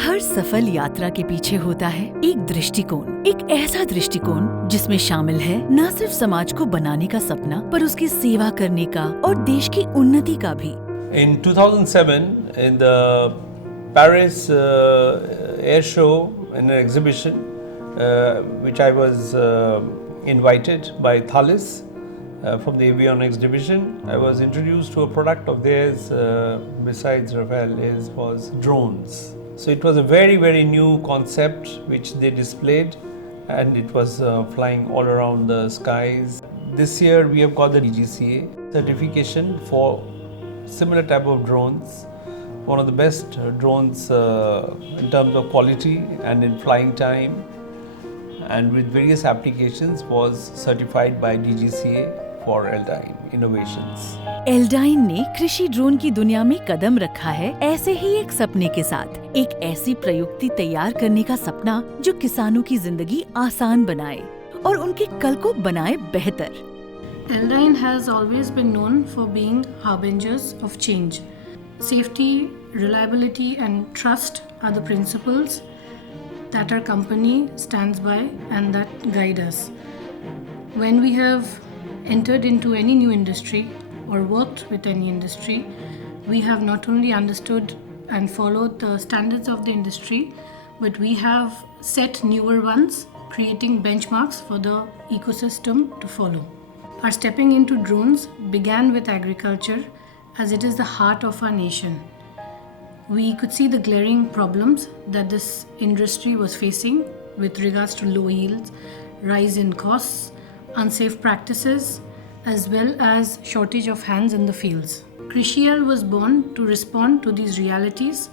हर सफल यात्रा के पीछे होता है एक दृष्टिकोण, एक ऐसा दृष्टिकोण जिसमें शामिल है न सिर्फ समाज को बनाने का सपना, पर उसकी सेवा करने का और देश की उन्नति का भी। In 2007, in the Paris Air Show, in an exhibition, which I was invited by Thales from the avionics division, I was introduced to a product of theirs besides Rafale was drones. So it was a very, very new concept which they displayed, and it was flying all around the skies. This year we have got the DGCA certification for similar type of drones. One of the best drones in terms of quality and in flying time, and with various applications, was certified by DGCA for Eldine Innovations. एल्डाइन ने कृषि drone की दुनिया में कदम रखा है ऐसे ही एक सपने के साथ, एक ऐसी प्रयुक्ति तैयार करने का सपना जो किसानों की जिंदगी आसान बनाए और उनके कल को बनाए बेहतर। Eldine has always been known for being harbingers of change. Safety, reliability and trust are the principles that our company stands by and that guide us. When we have entered into any new industry or worked with any industry, we have not only understood and followed the standards of the industry, but we have set newer ones, creating benchmarks for the ecosystem to follow. Our stepping into drones began with agriculture, as it is the heart of our nation. We could see the glaring problems that this industry was facing with regards to low yields, rise in costs, unsafe practices, as well as shortage of hands in the fields. Krishial was born to respond to these realities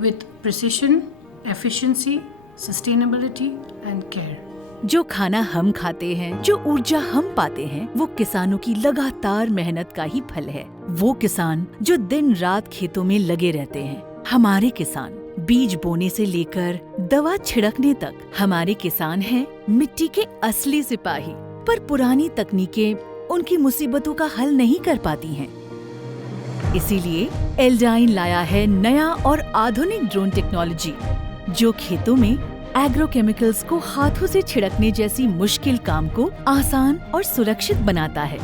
with precision, efficiency, sustainability and care. जो खाना हम खाते हैं, जो ऊर्जा हम पाते हैं, वो किसानों की लगातार मेहनत का ही फल है। वो किसान जो दिन रात खेतों में लगे रहते हैं, हमारे किसान बीज बोने से लेकर दवा छिड़कने तक, हमारे किसान हैं मिट्टी के असली सिपाही। पर पुरानी तकनीकें उनकी मुसीबतों का हल नहीं कर पाती हैं। इसीलिए एल्डाइन लाया है नया और आधुनिक ड्रोन टेक्नोलॉजी, जो खेतों में एग्रोकेमिकल्स को हाथों से छिड़कने जैसी मुश्किल काम को आसान और सुरक्षित बनाता है।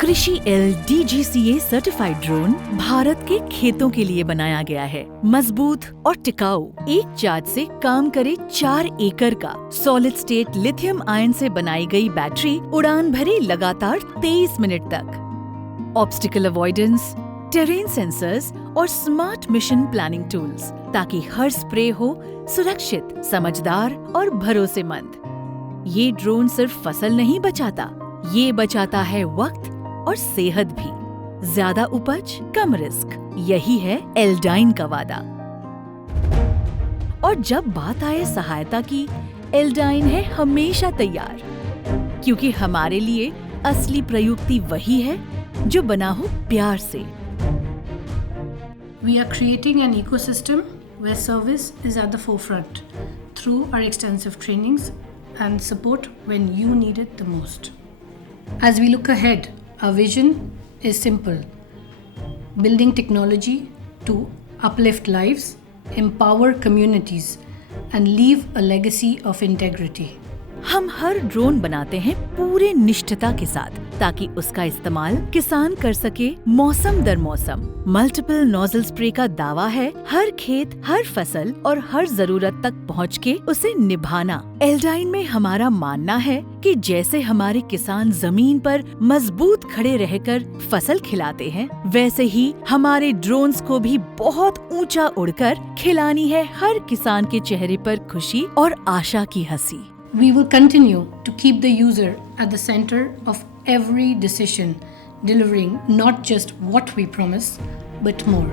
कृषि L DGCA certified drone Bharat के खेतों के लिए बनाया गया है। मजबूत और टिकाऊ, एक चार्ज से काम करे 4 एकड़ का सॉलिड स्टेट लिथियम आयन से बनाई गई बैटरी उड़ान भरे लगातार 23 मिनट तक। ऑब्स्टिकल अवॉइडेंस, टेरेन सेंसर्स और स्मार्ट मिशन प्लानिंग टूल्स, ताकि हर स्प्रे हो सुरक्षित, समझदार और भरोसेमंद। ये ड्रोन सिर्फ फसल नहीं बचाता, ये बचाता है वक्त और सेहत भी। ज्यादा उपज, कम रिस्क, यही है एल्डाइन का वादा। और जब बात आए सहायता की, एल्डाइन है हमेशा तैयार, क्योंकि हमारे लिए असली प्रयुक्ति वही है जो बना हो प्यार से। We are creating an ecosystem where service is at the forefront through our extensive trainings and support when you need it the most. As we look ahead, our vision is simple: building technology to uplift lives, empower communities, and leave a legacy of integrity. हम हर drone बनाते हैं पूरे निष्ठता के साथ, ताकि उसका इस्तेमाल किसान कर सके मौसम दर मौसम। मल्टीपल नोजल स्प्रे का दावा है हर खेत, हर फसल और हर जरूरत तक पहुँच के उसे निभाना। एल्डाइन में हमारा मानना है कि जैसे हमारे किसान जमीन पर मजबूत खड़े रहकर फसल खिलाते हैं, वैसे ही हमारे ड्रोन्स को भी बहुत ऊंचा उड़कर खिलानी है हर किसान के चेहरे पर खुशी और आशा की हंसी। We will continue to keep the user at the center of every decision, delivering not just what we promise, but more.